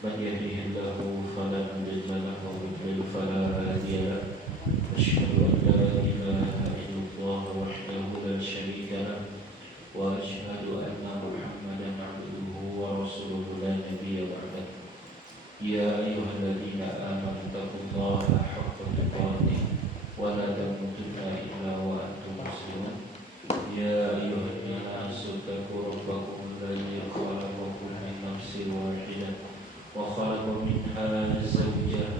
من يهده الله فلا مضل له ومن يضلل فلا هادي له أشهد أن لا إله إلا الله وحده لا شريك له وأشهد أن محمدا عبده ورسوله لا نبي بعده يا أيها الذين آمنوا اتقوا الله حق تقاته ولا تموتن إلا وأنتم مسلمون يا أيها الناس اتقوا ربكم الذي خلقكم من نفس واحدة وخلق منها زوجها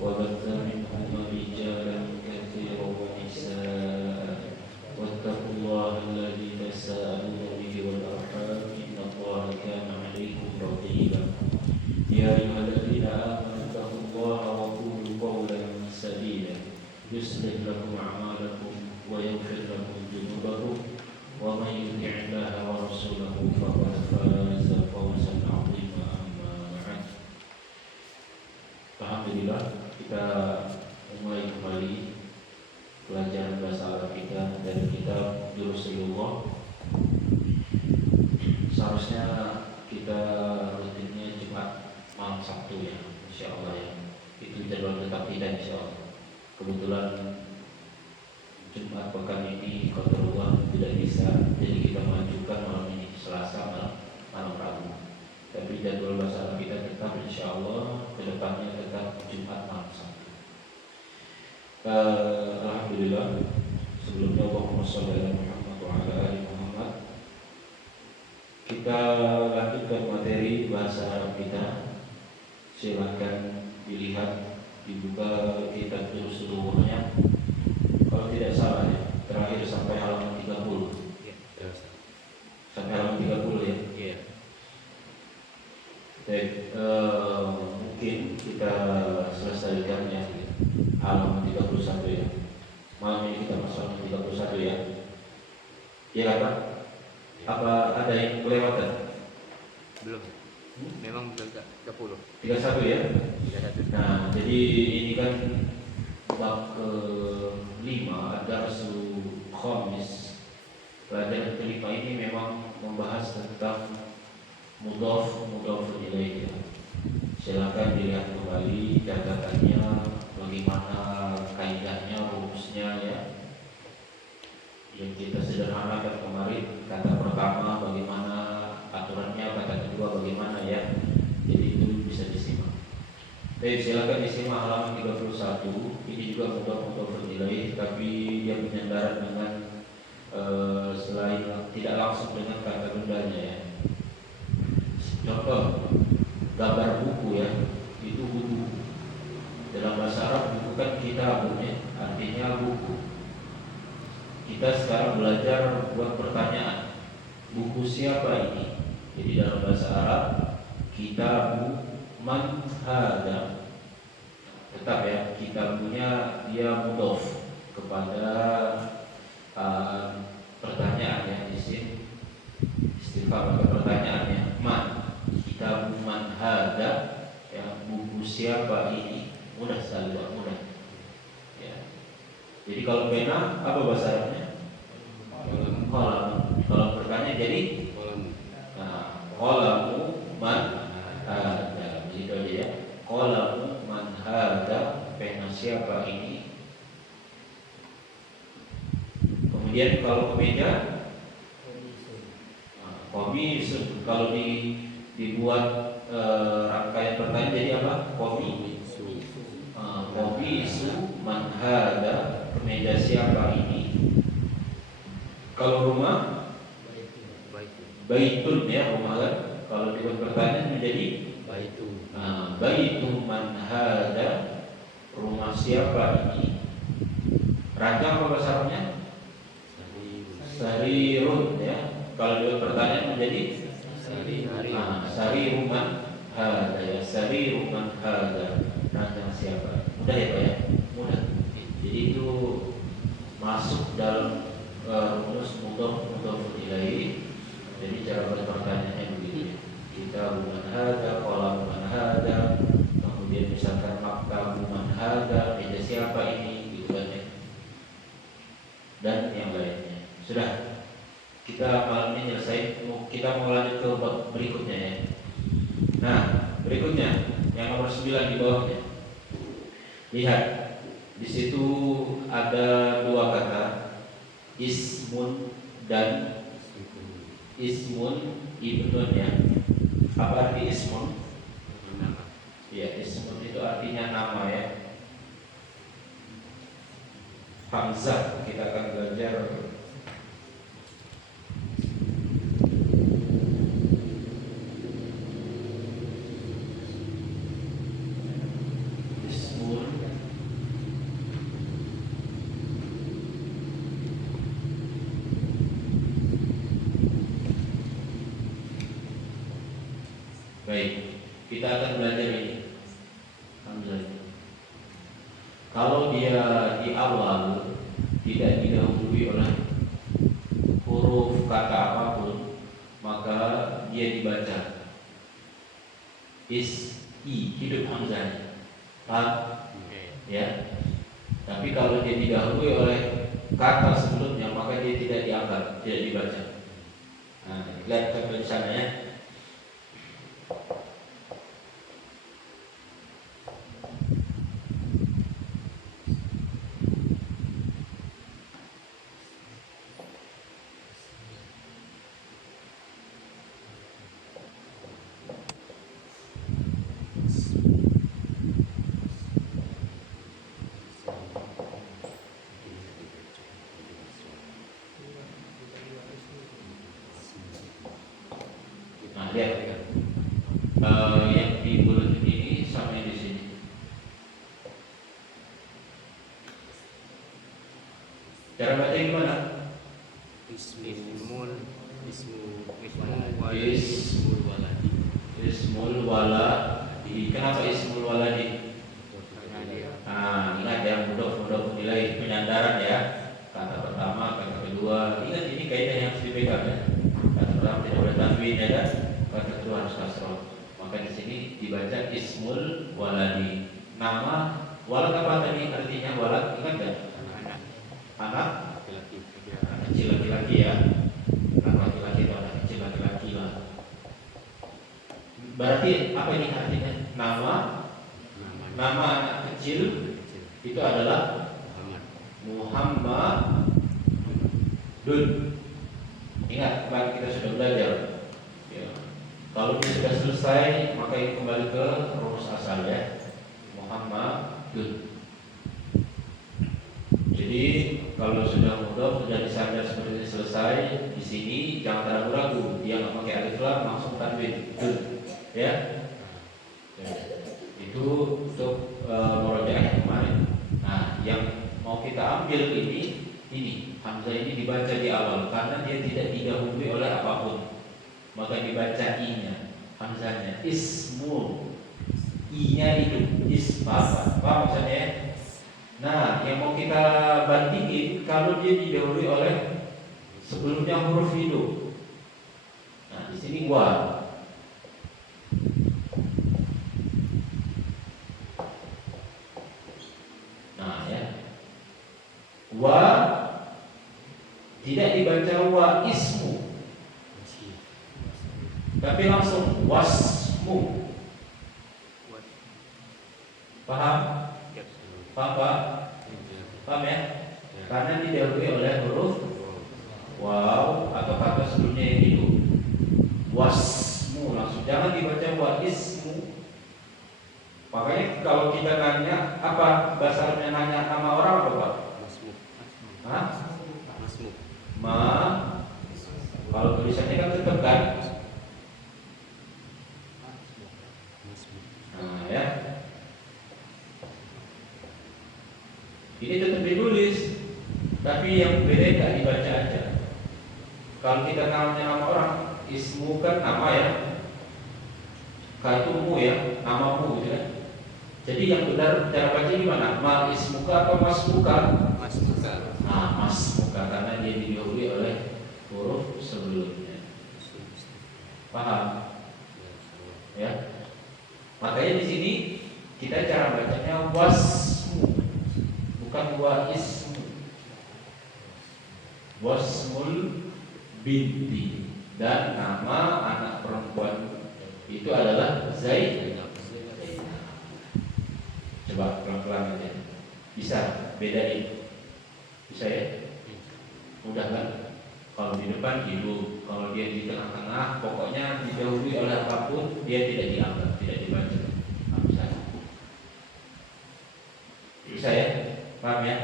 وبث منهما رجالا كثيرا ونساء واتقوا الله الذي تساءلون به والأرحام إن الله كان عليكم رقيبا يا أيها الذين آمنوا اتقوا الله وقولوا قولا سديدا يصلح لكم أعمالكم ويغفر لكم ذنوبكم ومن يطع الله ورسوله فقد فاز فوزا عظيما أما بعد. Alhamdulillah, kita mulai kembali pelajaran bahasa Arab kita dari kitab Durusulullah. Seharusnya kita rutinnya Jumat malam Sabtu ya, insya Allah ya. Itu jadwal tetap kita insya Allah. Kebetulan Jumat pekan ini qadarullah tidak bisa, jadi kita mengajukan malam ini Selasa malam Rabu. Tapi jadwal bahasa Arab kita tetap insya Allah kedepannya tetap Jumat malam Sabtu. Alhamdulillah. Sebelumnya Allahumma sholli ala Muhammad wa ala ali Muhammad. Kita lanjutkan materi bahasa Arab kita. Silakan dilihat, dibuka kitab Durusulullah-nya. Kalau tidak salah ya, terakhir sampai halaman 30. Ya, Sampai halaman 30 ya. iya. Baik, mungkin kita selesaikan ya halaman 31 ya. Malam ini kita masuk halaman 31 ya. Iya kan Pak? Apa ada yang kelewatan? Belum. Memang belum 30. 31 ya. 31. Nah, jadi ini kan bab ke-5 ad-darsul khamis. Pelajaran kelima ini memang membahas tentang mudhaf ilaih. Silakan dilihat kembali catatannya, bagaimana kaidahnya, rumusnya ya. Yang kita sederhanakan kemarin, kata pertama bagaimana aturannya, kata kedua bagaimana ya. Jadi itu bisa disimak. Baik, silakan disimak halaman 31. Ini juga mudhaf ilaih, tapi dia penyandaran dengan selain tidak langsung dengan kata bendanya ya. Contoh gambar buku ya, itu buku. Dalam bahasa Arab buku kan kitabun ya, artinya buku. Kita sekarang belajar buat pertanyaan, buku siapa ini? Jadi dalam bahasa Arab kitabu man hada. Tetap ya, kitabunya dia mudhaf kepada pertanyaan ya, isim istifham atau pertanyaannya man. Kitabu man hada, ya, buku siapa ini? Mudah sekali Pak, mudah ya. Jadi kalau pena apa bahasa Arabnya? Qalam. Kalau pertanyaan jadi qalamu man hada. Begitu aja ya. Qalamu man hada, pena siapa ini? Kemudian kalau kemeja komisun. Kalau dibuat rangkaian pertanyaan jadi apa? Komisu man hada, kemeja siapa ini? Kalau rumah baitun ya, rumah kan. Kalau dibuat pertanyaan menjadi baitu man hada, rumah siapa ini? Ranjang apa bahasa Arabnya? Sarirun ya. Kalau dibuat pertanyaan menjadi sariruman hada ya, sariruman hada, ranjang siapa? Mudah ya Pak ya? Mudah. Jadi itu masuk dalam rumus mudhaf ilaih. Jadi cara berpertanyaannya begitu ya. Kita man hada, qalam man hada, kemudian misalkan maktab man hada, meja siapa ini, gitu kan ya. Dan yang lainnya. Sudah. Kita malam ini selesai. Kita mau lanjut ke bab berikutnya ya. Nah, berikutnya yang nomor 9 di bawahnya. Lihat, di situ ada dua kata, ismun dan ismun ibnun ya. Apa arti ismun? Ya, ismun itu artinya nama ya. Hamzah kita akan belajar ismun baik, kita akan belajar ini Hamzah itu. Kalau dia di awal tidak didahului oleh huruf kata apapun, maka dia dibaca hidup hamzahnya. Paham? Ya. Tapi kalau dia didahului oleh kata sebelumnya, maka dia tidak diangkat, tidak dibaca. Nah, lihat contoh di sana ya. Nah, lihat yang di buletin ini sama yang di sini. Cara baca gimana? Ismul waladi. Kenapa ismul waladi? Nah, ingat ya, mudah nilai penyandaran ya. Kata pertama, kata kedua. Ingat ini kaidah yang harus dipegang ya. Kata pertama tidak boleh tanwin ya kan? Kata kedua harus kasroh. Maka di sini dibaca ismul waladi. Nama walad apa tadi artinya walad? Ingat enggak? Anak kecil laki-laki ya. Anak laki-laki atau anak kecil laki-laki lah. Berarti apa ini artinya? Nama anak kecil itu adalah Muhammadun. Ingat, kemarin kita sudah belajar ya. Kalau dia sudah selesai, maka ini kembali ke rumus asal ya, Muhammadun. Jadi kalau sudah mudhof, sudah disandar seperti ini selesai, di sini jangan ragu-ragu, dia nggak pakai alif lam, langsung tanwin, ya. Itu untuk murojaah yang kemarin. Nah, yang mau kita ambil ini hamzah ini dibaca di awal karena dia tidak didahului oleh apapun, maka dibaca i-nya, hamzahnya ismu, i-nya itu apa maksudnya? Nah, yang mau kita bandingin kalau dia didahului oleh sebelumnya huruf hidup. Nah, di sini wa. Nah, ya. Wa tidak dibaca wa ismu, tapi langsung wasmu. Paham? Paham Pak? Paham ya? Karena didahului oleh huruf waw atau kata sebelumnya yang itu wasmu, langsung jangan dibaca wa ismu. Makanya kalau kita nanya apa bahasa Arabnya, nanya nama orang apa Pak? Hah? Ma. Kalau tulisannya kan tetap kan? Nah ya, ini tetap ditulis, tapi yang beda nggak dibaca aja. Kalau kita namanya nama orang, ismu kan nama ya, katumu ya, namamu gitu kan. Jadi yang benar cara baca gimana? Ma ismuka atau masmuka? Masmuka. Nah, masmuka karena dia didahului oleh huruf sebelumnya. Paham? Ya. Makanya di sini kita cara bacanya wasmu, bukan wa ismu. Wasmul binti, dan nama anak perempuan itu adalah Zaid. Coba pelan-pelan aja. Bisa bedain? Bisa ya? Mudah kan? Kalau di depan hidup, kalau dia di tengah-tengah, pokoknya didahului oleh apapun, dia tidak dianggap, tidak dibaca. Bisa. Bisa ya? Paham ya?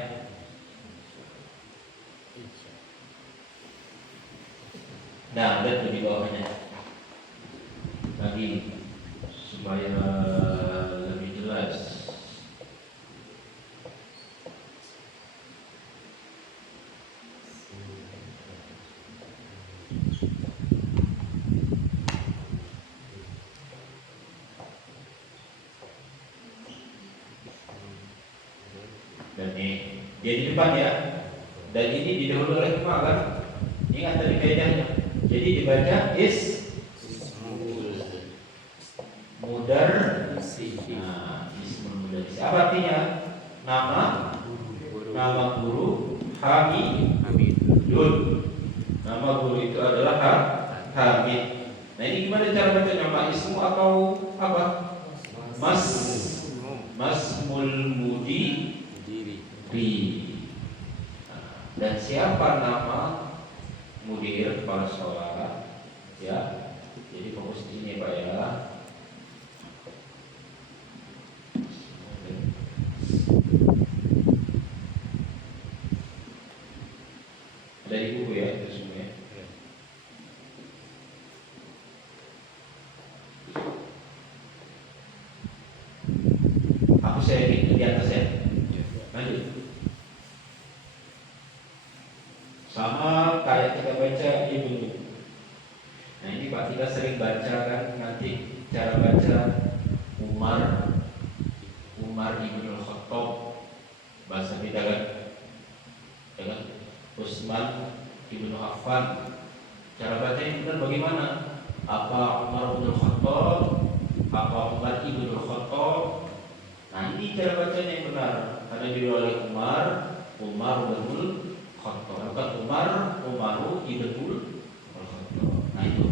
Nah, lihat di bawahnya lagi supaya lebih jelas. Dan ini dia di depan ya, dan ini didahului oleh koma kan? Ingat tadi kaidahnya. Jadi dibaca mudar. Nah, ismul mudarris. Apa artinya? Nama guru Hamidun. Nama guru itu adalah Hamid. Nah, ini gimana cara bacanya? Nama ismu atau apa? Masmul mudiri. Dan siapa nama mudir, kepala sekolah, ya? Jadi fokus di sini Pak ya. Ada di buku ya, itu semua ya. Aku saya di atas ya. Lanjut. Sama kayak kita baca Ibnu. Nah ini Pak, kita sering baca kan, nanti cara baca Umar Ibnu Khattab, bahasa kita kan, ya kan? Utsman Ibnu Affan. Cara baca yang benar bagaimana? Apa Umar Ibnu Khattab? Apa Umar Ibnu Khattab? Nah ini cara bacanya yang benar, karena diriwayatkan oleh Umar Ibnu Khattab, bukan Umaru Ibnu Khattab. Nah itu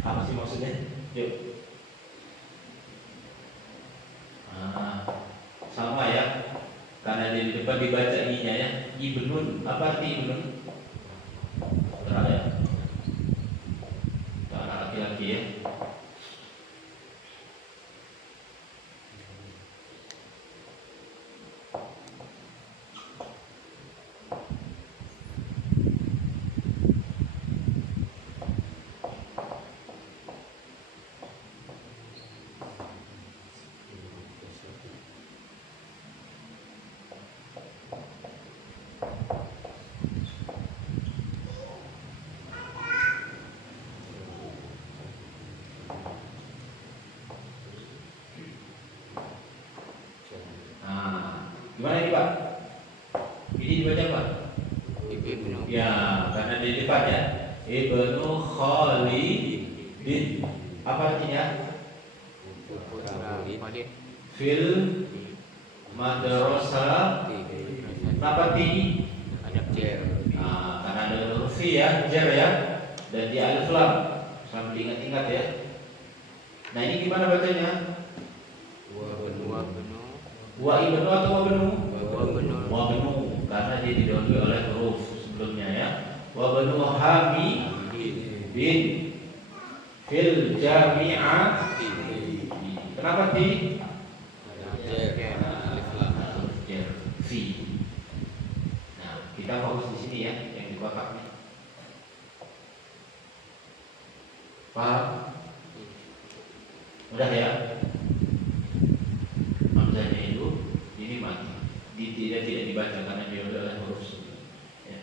apa sih maksudnya? Yuk. Nah, sama ya, karena di depan dibaca i-nya ya, Ibnun. Apa arti Ibnun? Putra ya, anak laki-laki ya. Gimana ini Pak? Ini dibaca Pak? Ibnu. Ya, karena di depan ya. Ibnu Khalidin. Apa artinya? Fil madrasah. Kenapa tinggi? Ada jer. Nah, karena ada huruf fi ya, jar ya. Dan dia alif lam. Sampai diingat-ingat ya. Nah ini gimana bacanya? Wa ibnu atau wa benu, karena dia didahului oleh huruf sebelumnya ya. Wa benu Hamidin fil jami'ah. Kenapa ti? Fi. Nah, kita fokus di sini ya, yang di kotak nih. Paham? Udah ya? Hamzahnya itu ini mati. Tidak dibaca karena dia adalah huruf sebelum. Ya.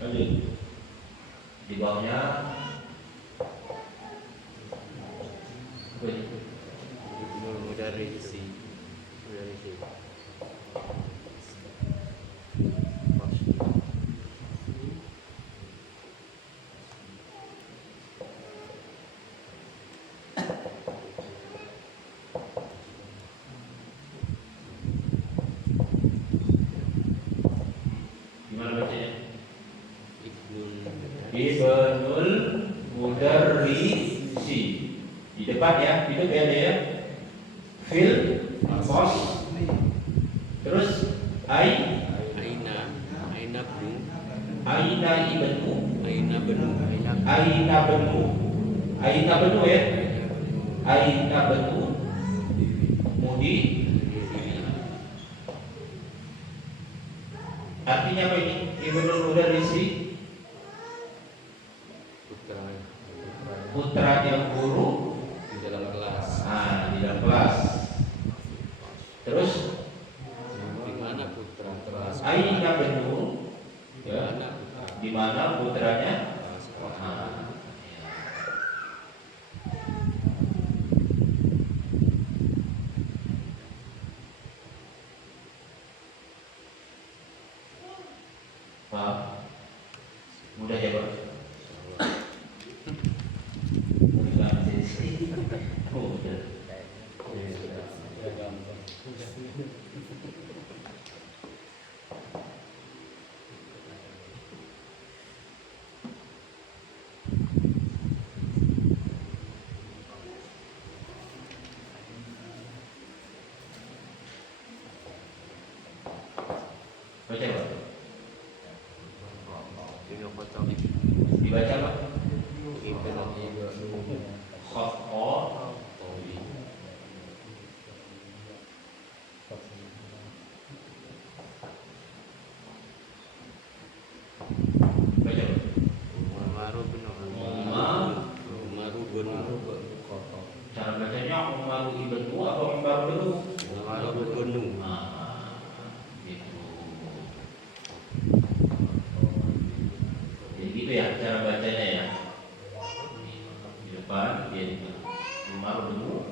Lanjut. Di bawahnya apa itu? Mudarrisi. Ibnul Mudarrisi. Di depan ya, hidup ya dia. Fil pos. Terus Aina benu. Aina benu ya. Aina benu Mudi. Artinya apa ini? Ibnul Mudarrisi, putra yang guru Di dalam kelas. di dalam kelas. Terus Di mana putra kelas? Aina benu ya, di mana putranya? Mudah ya Pak? Mudah. Baca Pak? Dibaca Pak? Khot'o. Baca Pak? Cara bacanya Umaru ibnu atau Umaru benu? Gitu. Jadi gitu ya cara bacanya ya. Di depan dia di Umaru benu.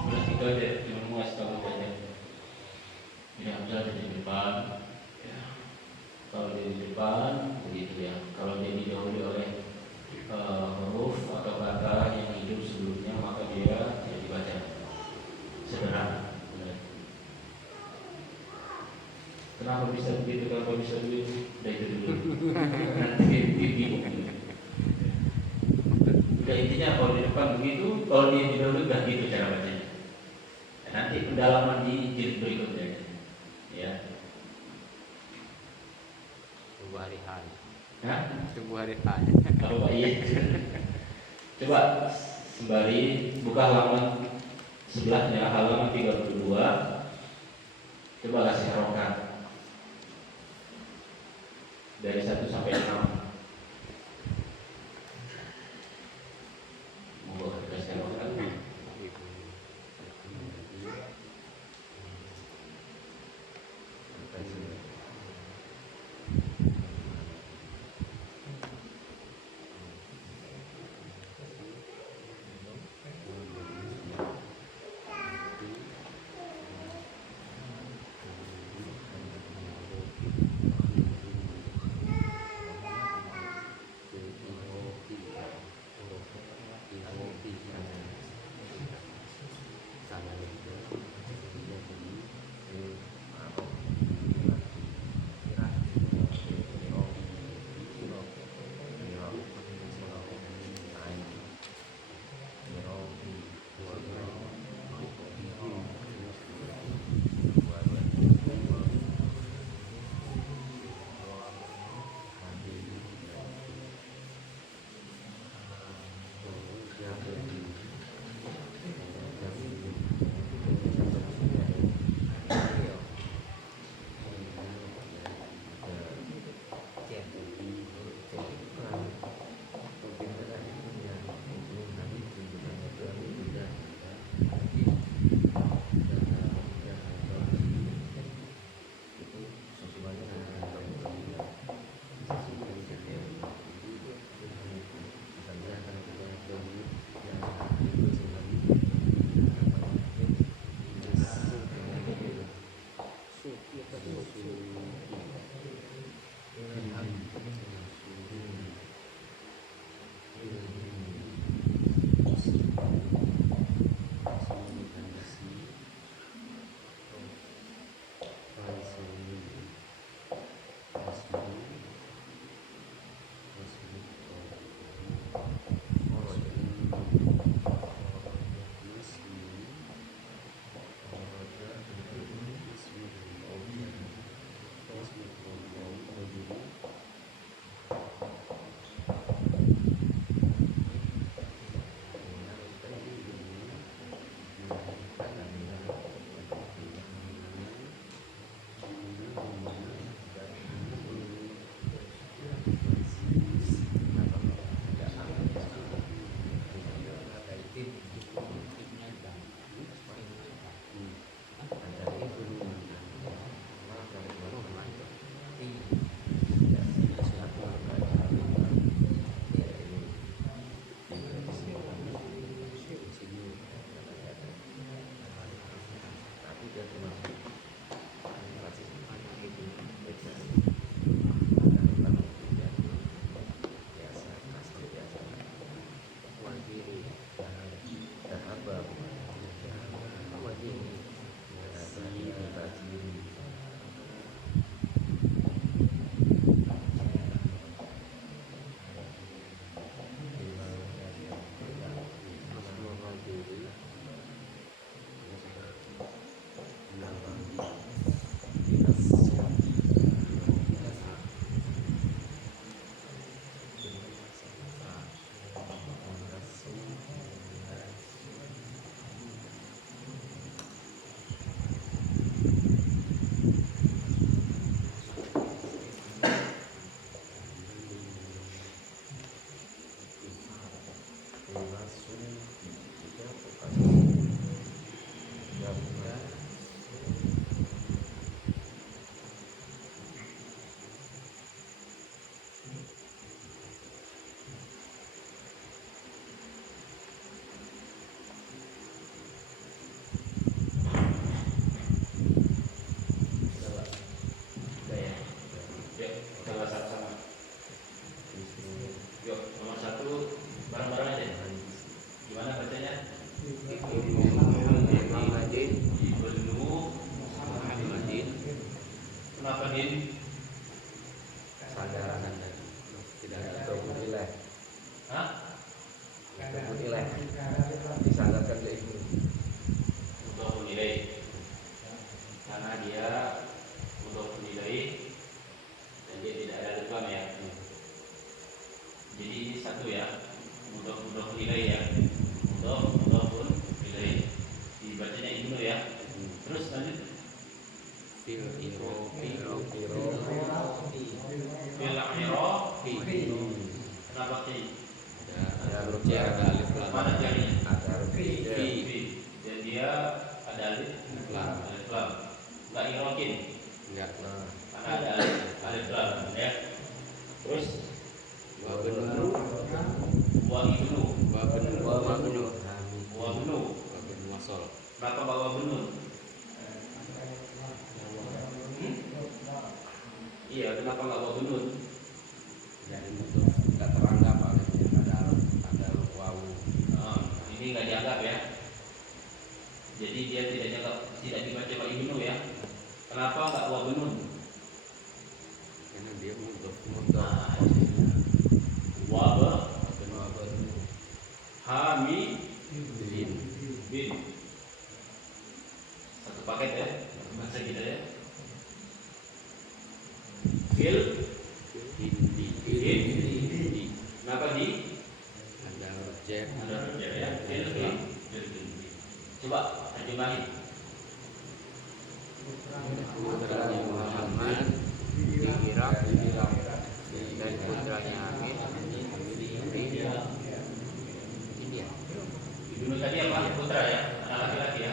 Udah gitu aja, cuma mau ngasih tahu aja. Ini Hamzah ada di depan. Ya. Kalau dia di depan, begitu ya. Kalau dia didahului oleh huruf atau kata yang hidup sebelumnya, maka dia tidak dibaca. Sederhana. Kenapa bisa begitu? Kenapa bisa begitu? Udah itu dulu. Nanti bingung. Udah intinya kalau di depan begitu, kalau dia didahului udah gitu cara bacanya. Nanti pendalaman di jilid berikutnya. Ya. Sebuah hari hari. Hah? Kalau Pak iya. Coba sembari buka halaman sebelahnya, halaman 32. Coba kasih harokat dari 1 sampai 6. Mau kasih harokat? Udah ya. Yuk, kita bahas sama-sama. Yuk, nomor 1 bareng-bareng aja. Gimana bacanya? Muhammadin Ibnu Muhammadin kenapa din? sadaran Anda tidak ada nilai. Hah? Itu nilai disandarkan ke Ibnu. Untuk menilai. Karena dia untuk menilai dan dia tidak ada depan ya. Jadi ini satu ya. Untuk menilai ya. Untuk menilai. Dibacanya Ibnu ya. Terus lanjut. Fil iro Kenapa Ki? ada huruf jar, ada alif lam. Mana jarinya? Ada huruf jar. Dan dia ada alif Lam. alif lam. Enggak irokin. Enggak. Karena ada alif lam ya. Terus Wa benu wa ibnu wasol. kenapa bawa benun? Iya, kenapa nggak bawa benun? Jadi itu enggak teranggap ada huruf wawu. Ini nggak dianggap ya. Jadi dia tidak dibaca Pak Ibnu ya. Kenapa nggak bawa benun? Karena dia mudhof. Waba hami bin satu paket ya bahasa kita ya. Fil hindi. Kenapa di? Ada huruf jar. Ada kerja ya. Fil hindi. Coba terjemahin. Putranya Muhammad di Irak dan putranya Amin di India. Ibnu tadi apa? Putra ya, anak laki-laki ya.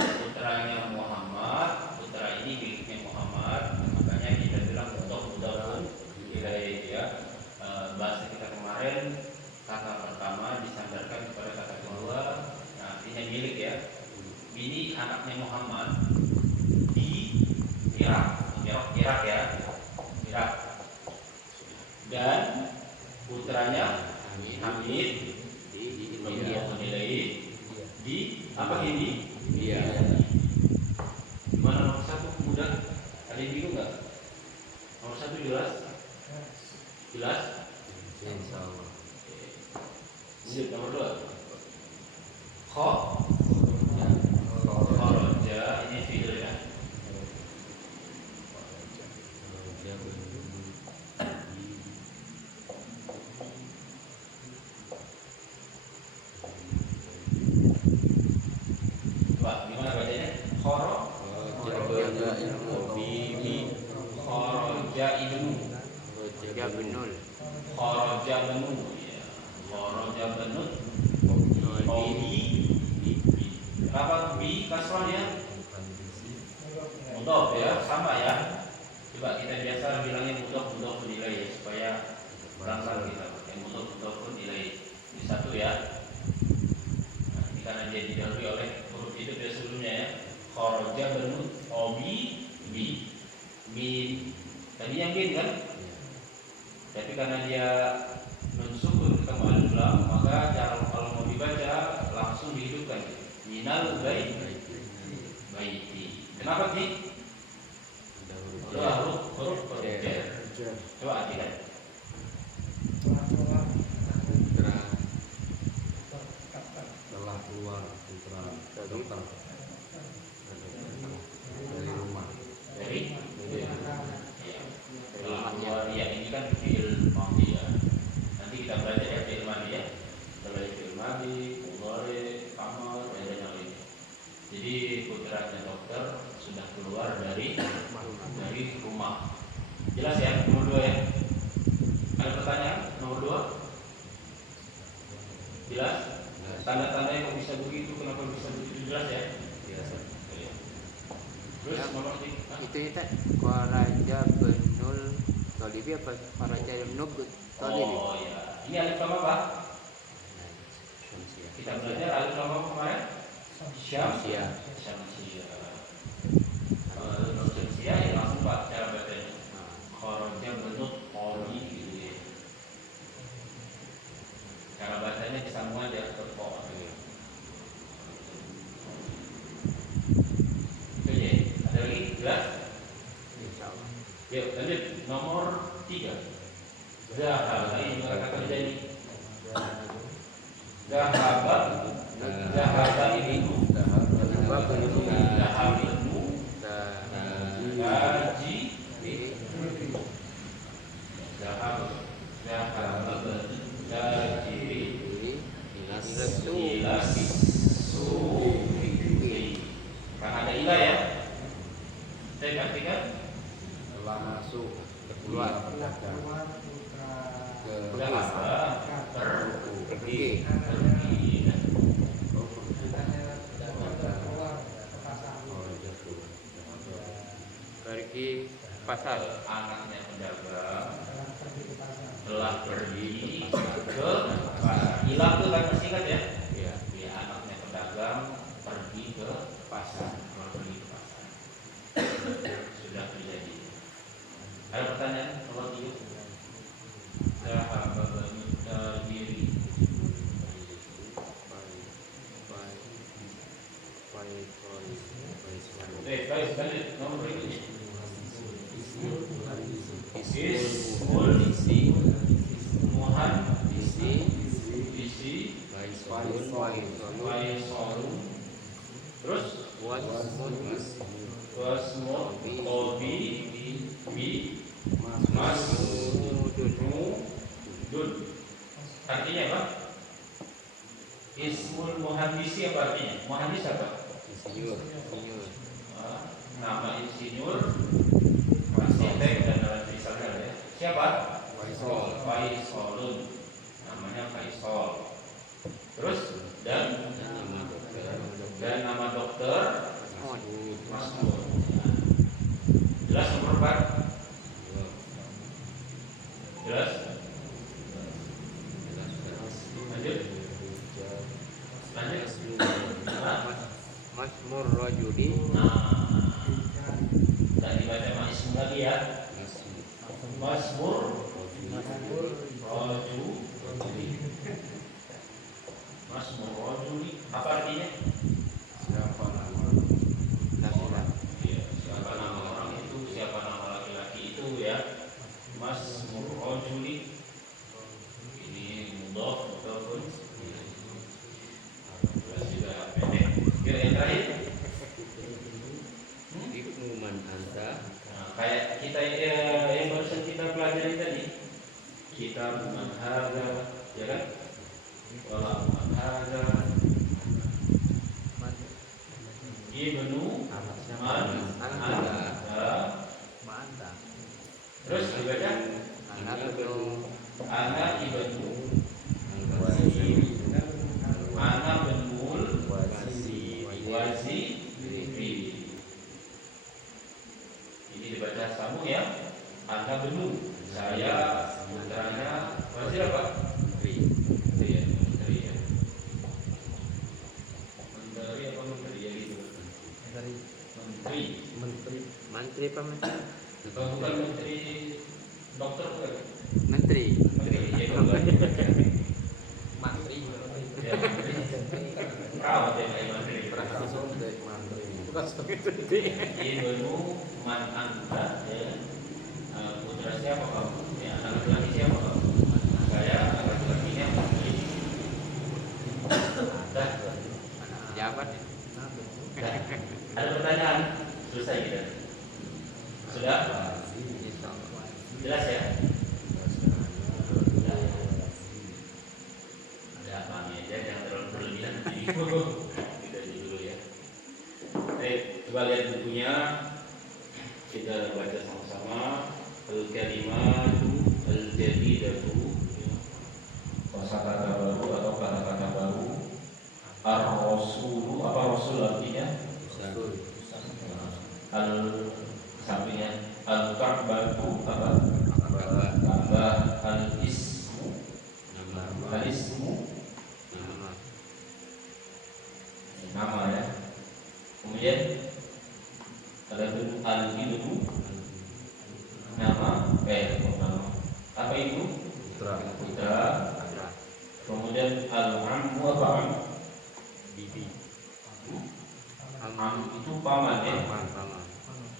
Putranya Muhammad, putra ini miliknya Muhammad. Makanya kita bilang mudhafun ilaih ya. Bahasa kita kemarin kata pertama disandarkan kepada kata kedua. Nah, artinya milik ya. Ini anaknya Muhammad di Irak ya. Irak. Dan putranya Hamid Di India menilai di apa ini? India. Gimana nomor 1 mudah? Ada yang bingung nggak? Nomor 1 jelas? Jelas? Insya Allah. Lanjut nomor 2. Kharaja ini fi'il ya. Coba gimana bacanya? Kharaja ibnu. Ya benul. Kharaja benu ya. Kharaja benu. Kenapa bi kasrah ya? Mudhaf ya, sama ya. Coba kita biasa bilangnya mudhaf nilai ya, supaya langsung kita pakai mudhaf nilai. Ini satu ya. Nah, ini karena dia didahului oleh huruf itu dari sebelumnya ya. Kharaja benu bi tadi yang bin kan? Tapi karena dia mensukun ketemu alif lam, maka cara kalau mau dibaca langsung dihidupkan minal baiti. Kenapa sih? Huruf jar. Coba artikan. Telah keluar putra dokter. keluar dari rumah. Jelas ya, nomor 2 ya. Ada pertanyaan nomor 2? Jelas? Tanda-tandanya kok bisa begitu, kenapa bisa begitu, jelas ya? Biasa. Iya. Terus nomor 3. Itu Kharaja Benul Tolibi apa Kharaja Nub Tolibi? Oh ya, ini alif lam apa? Syamsiah. Kita belajar alif lam apa kemarin? Syamsiah. Syamsiah. Kalau Syamsiah ya langsung Pak cara bacanya. Kharaja benul toli gitu ya. Cara bacanya disambung aja ke po. Itu ya. Ada lagi? Jelas? Insyaallah. Yuk lanjut nomor 3. Zahaba ini juga kata kerja ini. Zahaba ini Zahabinu gaji Zahaba gaji ilas sufi. Karena ada ilah ya. Saya perhatikan Telah masuk keluar pergi pergi pasar. Anaknya pedagang telah pergi ke pasar. Ilah itu kan masih ingat ya? Ya. Ya, anaknya pedagang pergi ke pasar. Pergi ke pasar. Sudah terjadi. Ada pertanyaan nomor 3? Zahaba diri. Baik, lanjut nomor berikutnya. Ismul muhandisi Faisalun. Terus wasmut kobi bi masmudun. Artinya apa? Ismul muhandisi apa artinya? Muhandis apa? Insinyur. Nama insinyur arsitek dan dalam tulisannya ada ya. Siapa? Faisalun. Namanya Faisal. Terus dan nama dokter Masmud. Jelas nomor 4? Jelas? Lanjut. Masmur Rajuli. Dan dibaca Masmur lagi ya. Masmur Rajuli. Masmur Rajuli. Apa artinya? Siapa nama? Iya, siapa nama orang itu, siapa nama laki-laki itu ya. Masmur Rajuli. Ini mudhaf ataupun juga pendek. Yuk yang terakhir. Man anta. Nah, kayak kita yang barusan kita pelajari tadi. Kita man hadza, ya kan? Wala man hadza. Ibnu man anta. Terus dibaca anak ibnu ana benul waziri. Ini dibaca sambung ya. Ana benul. Saya putranya wazir apa? Menteri ya. Menteri apa menteri ya gitu. Menteri apa menteri? Bukan menteri dokter bukan? Menteri. Ya bukan. Mantri. Ya, mantri. Perawat ya kayak mantri. Ibnu man anta ya. Putra siapa kamu? Ya, anak laki-laki siapa kamu? Saya anak laki-lakinya menteri. Dah. Jabat. Ada pertanyaan? Selesai kita. Sudah? Jelas ya? Ada apa aja yang terlalu berlebihan. Kita dulu ya. Coba lihat bukunya. Kita baca sama-sama al-kalimatu al-jadidatu, kosakata baru atau kata-kata baru. Ar-rasulu, apa rasul artinya? Al sampingnya al-ka'batu, apa? Ka'bah. Al-ismu, nama ya. Kemudian ada al-ilmu, nama, nama. Apa itu? Putra. Kemudian al-ammu, apa am? Bibi. Am itu paman ya. Paman.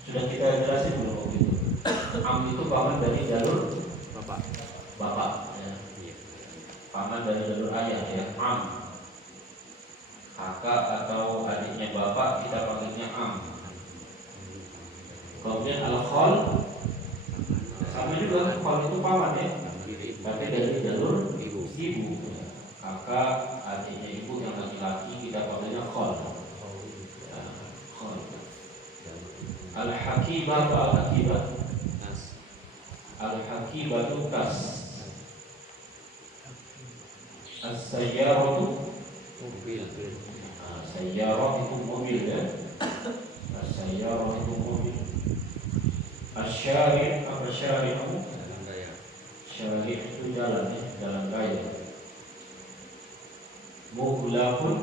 Sudah kita jelasin belum waktu itu? Am itu paman dari jalur bapak ya. Paman dari jalur ayah ya. Am. Kakak atau adiknya bapak kita panggilnya am. Kemudian al-khal sama juga, khal itu paman ya, tapi dari jalur ibu. Kakak adiknya ibu yang laki-laki kita panggilnya khal. Al-hakibah atau al-hakibah? Al-hakibah itu tas. As-sayyaratu Mobil. sayyarah itu mobil ya. As-sayyarah itu mobil. Asy-syari' apa syari'u? Jalan raya. Syari' itu jalan ya, jalan raya. Mughlaqun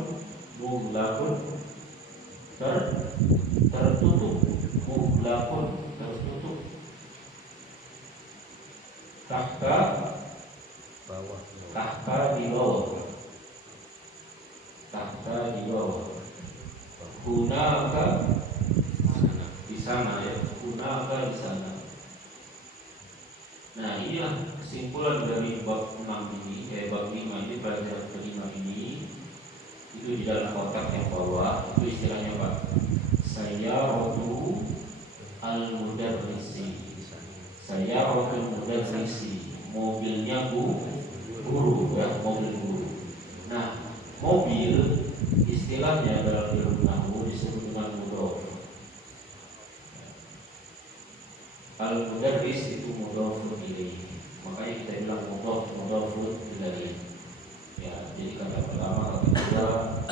tertutup. Mughlaqun tertutup. Tahta Bawah. tahta di bawah. Tahta di bawah. Hunaka di sana ya. Hunaka di sana. Nah, inilah kesimpulan dari bab 6 ini, bab 5 ini, pelajaran kelima ini. Itu di dalam kotak yang bawah, itu istilahnya Pak. Sayyaratu al-mudarrisi. Sayyaratu al-mudarrisi. Mobilnya guru ya, mobil guru. Nah, mobil istilahnya dalam ilmu nahwu disebut dengan mudhaf. Al-mudarris itu mudhafun ilaihi. Makanya kita bilang mudhafun ilaihi. Ya, jadi kata pertama, kata kedua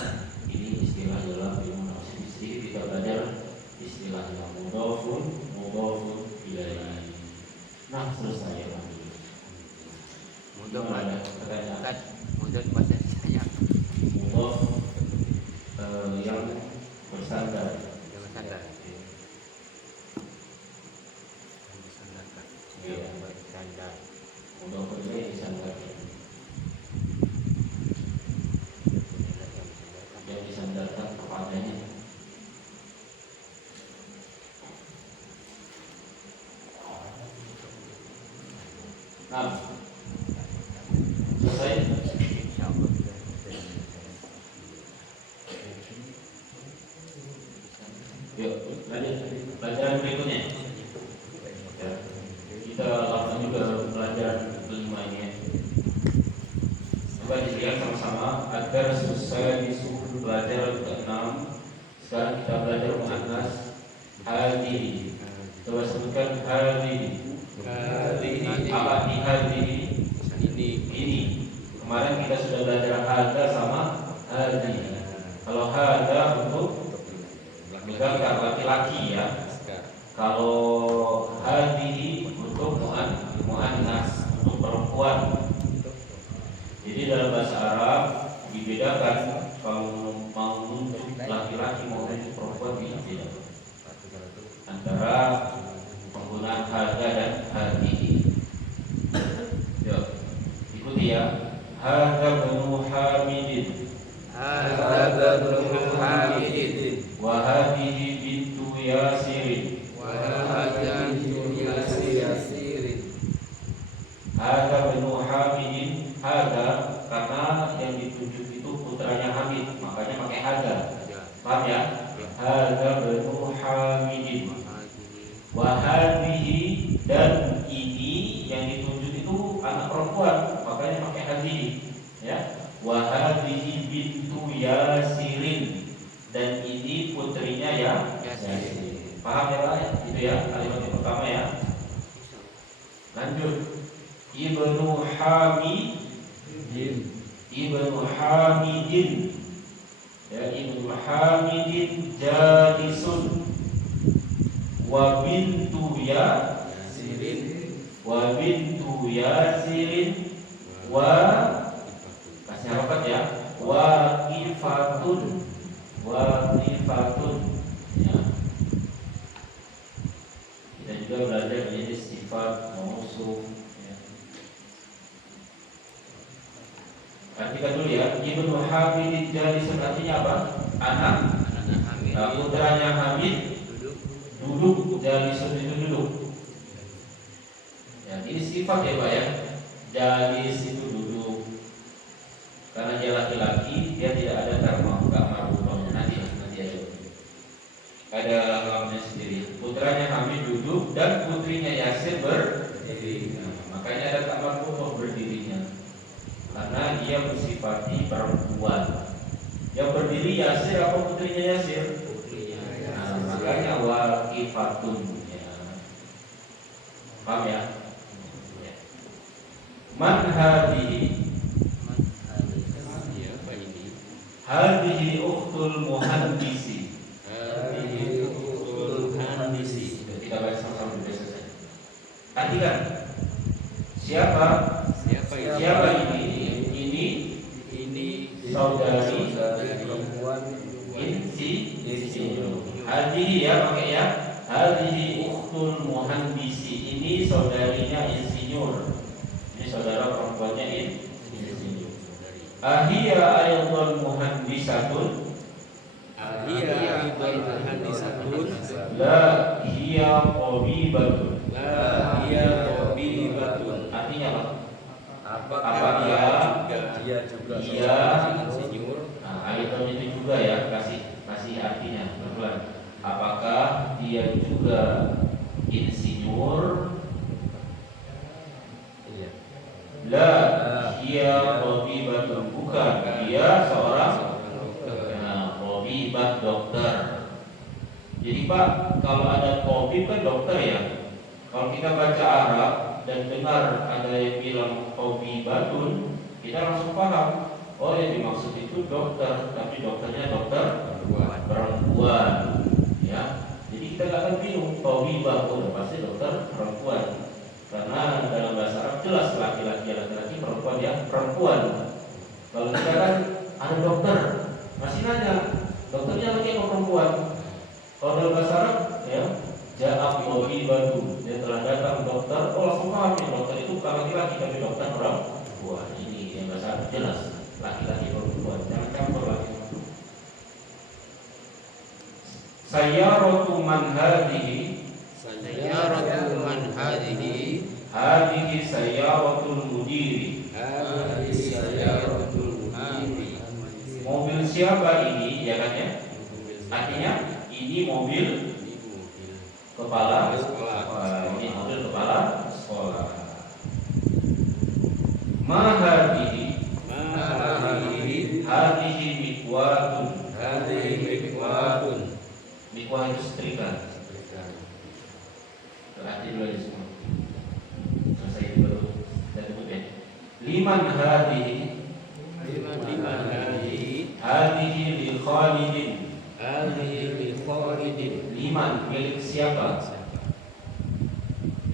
ini istilah dalam ilmu nahwu. Sedikit kita belajar istilahnya mudhafun ilaihi. Nah, selesai ya. Mudhaf ada pertanyaan. Mudhaf bahasa saya. Mudhaf yang bersandar. Yang bersandar. Iya. Bersandar. Mudhaf ilaihi disandar. Yang disandarkan kepadanya. Nah, selesai. Insyaallah. Yuk, lanjut pelajaran berikutnya. Ya, kita lakukan juga pelajaran kelima ini ya. Coba dilihat sama-sama. Agar selesai di pelajaran ke-6. Sekarang kita belajar muannas hadhihi. Coba sebutkan hadhihi. Apa di hadhihi? Ini. Kemarin kita sudah belajar hadza sama hadhihi. Kalau hadza untuk negara laki-laki ya. Kalau hadhihi untuk muannas, untuk perempuan. Jadi dalam bahasa Arab dibedakan kalau mau menunjuk laki-laki mau menunjuk perempuan tidak. Antara penggunaan hadza dan hadhihi. Yuk, ikuti ya. Hadza banu Hamidin. Hadza banu Hamidin. Wa hadhihi bintu Yasirin. Wa hadza bintu Yasirin. Hadza banu Hamidin. Hadza karena yang ditunjuk itu putranya Hamid, makanya pakai hadza. Paham ya? Hadza banu Hamidin. Wa hadhihi dan ini yang ditunjuk itu anak perempuan, makanya pakai hadhihi ya. Wa hadhihi bintu Yasirin dan ini putrinya ya Yasir. Paham ya Pak itu ya kalimat yang pertama ya. Lanjut. Ibnu Hamidin. Ibnu Hamidin. Ya, Ibnu Hamidin jalisun. Wa bintu Yasirin. Wa bintu Yasirin. Wa kasih harakat ya. Waqifatun. Waqifatun. Ya. Kita juga belajar menjadi sifat mausuf. Ya. Artikan dulu ya. Ibnu Hamid jalisun artinya apa? Anak Hamid. Nah, putranya Hamid duduk. Jalisun itu duduk. Ya, ini sifat ya Pak ya. Jalis itu duduk. Karena dia laki-laki, dia tidak ada nggak marhumahnya nanti aja. Ada lamanya sendiri. Putranya Hamid duduk dan putrinya Yasir berdiri. Nah, makanya ada tak marhumah berdirinya. Karena dia bersifati perempuan. Yang berdiri Yasir apa putrinya Yasir? Putrinya. Nah, makanya waqifatun. Ya. Paham ya? Man hadhihi hadhihi ukhtul muhandisi. Hadhihi ukhtul muhandisi. Kita baca sama-sama dulu saja. Artikan siapa ini? Ini saudari perempuan insinyur. Hadhihi ya pakai ya. Hadhihi ukhtul muhandisi. Ini saudarinya insinyur. Ini saudara perempuannya insinyur. Ahia aydan muhandisatun. Ahia aydan muhandisatun. La hiya tabibatun. La hiya tabibatun. Artinya apa? Apakah dia juga insinyur? Nah, aydan itu juga ya, kasih artinya pelan-pelan. Apakah dia juga insinyur? La hiya tabibatun, bukan dia seorang tabibah, dokter. Jadi Pak, kalau ada tabib kan dokter ya. Kalau kita baca Arab dan dengar ada yang bilang tabibatun, kita langsung paham. Oh yang dimaksud itu dokter, tapi dokternya dokter perempuan. Ya, jadi kita nggak akan bingung tabibah, pasti dokter perempuan. Karena dalam bahasa Arab jelas laki-laki, perempuan ya perempuan. Kalau kita kan ada dokter, masih nanya dokternya laki atau perempuan. Kalau dalam bahasa Arab ya ja'at tabibatu, dia telah datang dokter. Oh langsung paham ya dokter itu bukan laki-laki tapi dokter perempuan. Ini yang bahasa Arab jelas laki-laki perempuan, jangan campur laki-laki. Sayyaratu man hadhihi. Sayyaratu man hadhihi. Hadhihi sayyaratul mudiri. Hadhihi sayyaratul mudiri. Mobil siapa ini ya kan ya? Artinya ini mobil kepala sekolah. Ini mobil kepala sekolah. Ma hadhihi. Hadhihi mikwatun. Hadhihi mikwatun. Mikwah itu setrika. Berarti dulu aja semua. Selesai itu baru kita tutup ya. Liman hadhihi. Liman hadhihi. Hadhihi li Khalidin. Hadhihi li Khalidin. Liman, milik siapa?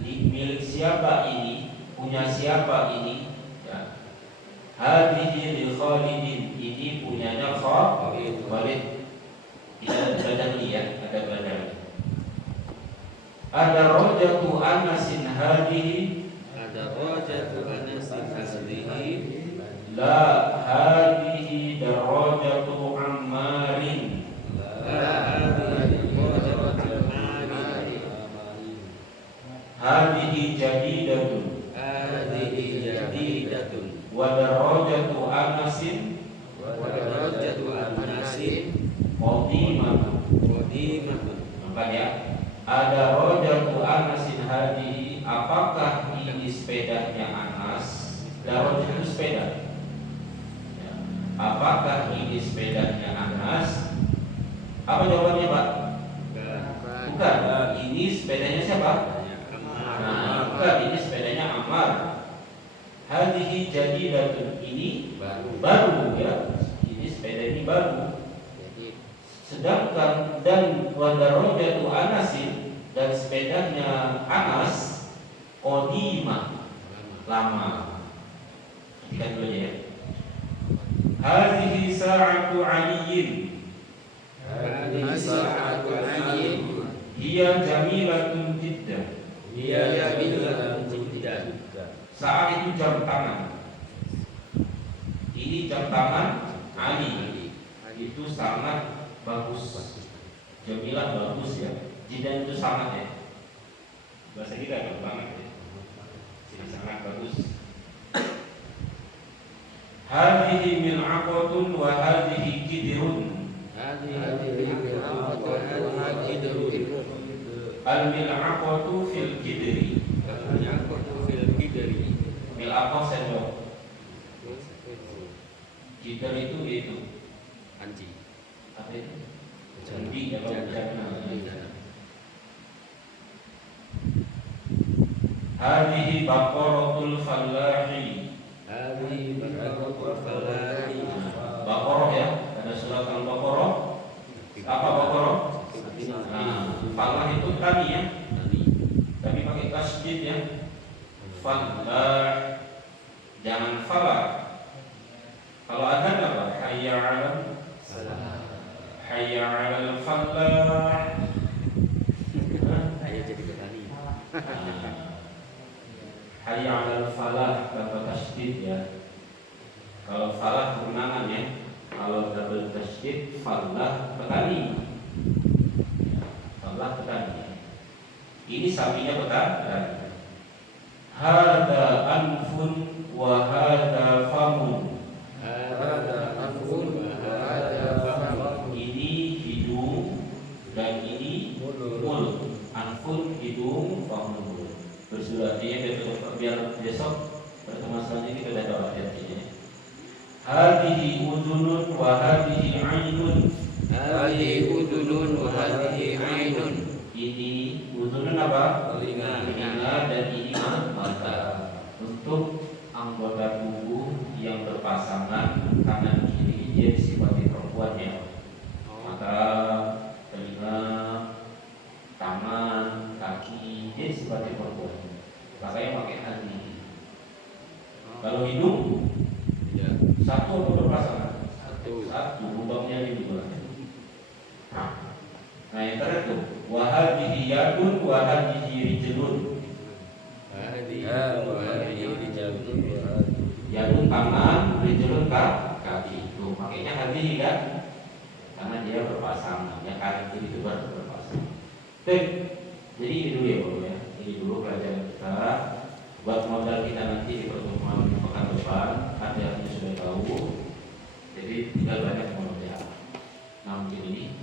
Milik siapa ini? Punya siapa ini? Ya. Hadhihi li Khalidin. Ini punyanya Khalid. Kita belajar dulu ya, ada belajar. Ada rojatu anasin hadhihi. Ada rojatu anasin hadhihi. La hadhihi darajatu ammarin. La hadhihi darajatu ammarin. Hadhihi jadidatun. Hadhihi jadidatun. Wa darajatu anasin. Wa darajatu anasin. Qadimatun. Nampak ya? Ada rojatu anasin hadhihi. Apakah ini sepedanya Anas? Darajah itu sepeda. Ya. Apakah ini sepedanya Anas? Apa jawabannya Pak? Bukan. Ini Ini sepedanya siapa? Nah, bukan, ini sepedanya Ammar. Hadhihi jadidatun, ini baru ya. Ini sepeda ini baru. Sedangkan dan wadarojatu Anasin, dan sepedanya Anas qadimah, lama. Perhatikan dulu ya. Hadhihi sa'atu Aliyin. Hadhihi sa'atu Aliyin. Hiya jamilatun jiddan. Hiya jamilatun jiddan. Saat itu jam tangan. Ini jam tangan Ali. Itu sangat bagus. Jamilah bagus ya. Jiddan itu sangat ya. Bahasa kita kan banget ya. Jadi sangat bagus. Hadhihi mil'aqatun wa hadhihi kidirun. Hadhihi mil'aqatun wa hadhihi kidirun. Al-mil'aqatu fil kidri. Al-mil'aqatu fil kidri. Mil'aqah sendok. Kidr itu anji. apa itu? Jambi ya kalau jangan. Hadhihi baqaratul fallahi. Hadhihi baqaratul fallahi. Baqarah ya, ada surat Al-Baqarah. Apa Baqarah? Nah, fallah itu tadi ya. Tapi pakai tasydid ya. Fallah. Jangan falah. Kalau ada apa? Hayya 'alal salah. Hayya 'alal falah. Ayo jadi petani. Hayya 'alal falah tanpa tasydid ya. Kalau falah kemenangan ya. Kalau double tasydid falah petani. Falah petani. Ini sapinya petani. Hada anfun wa hada famun. Hada anfun wa hada famun. Ini hidung dan ini mulut. Anfun hidung, famun mulut. Bersurat artinya biar besok pertemuan selanjutnya kita ada artinya. Hadhihi udunun wa hadhihi ainun. Hadhihi udunun wa hadhihi ainun. Ini udunun apa? Telinga. Dan ini mata. Untuk anggota tubuh yang berpasangan kanan kiri dia disifati perempuan ya. Mata, telinga, tangan, kaki dia disifati perempuan. Makanya pakai hati. Kalau hidung satu atau berpasangan? Satu. Lubangnya ini dua. Nah yang terakhir tuh wahadihi yadun wahadihi rijlun. Yadun tangan, rijlun kaki. Tuh makanya hadihi kan? Karena dia berpasangan. Yang kanan kiri itu berpasangan. Jadi ini dulu ya Bapak ya. Ini dulu pelajaran kita. Buat modal kita nanti di pertemuan pekan depan, ada yang sudah tahu. Jadi tinggal banyak modal. Nah mungkin ini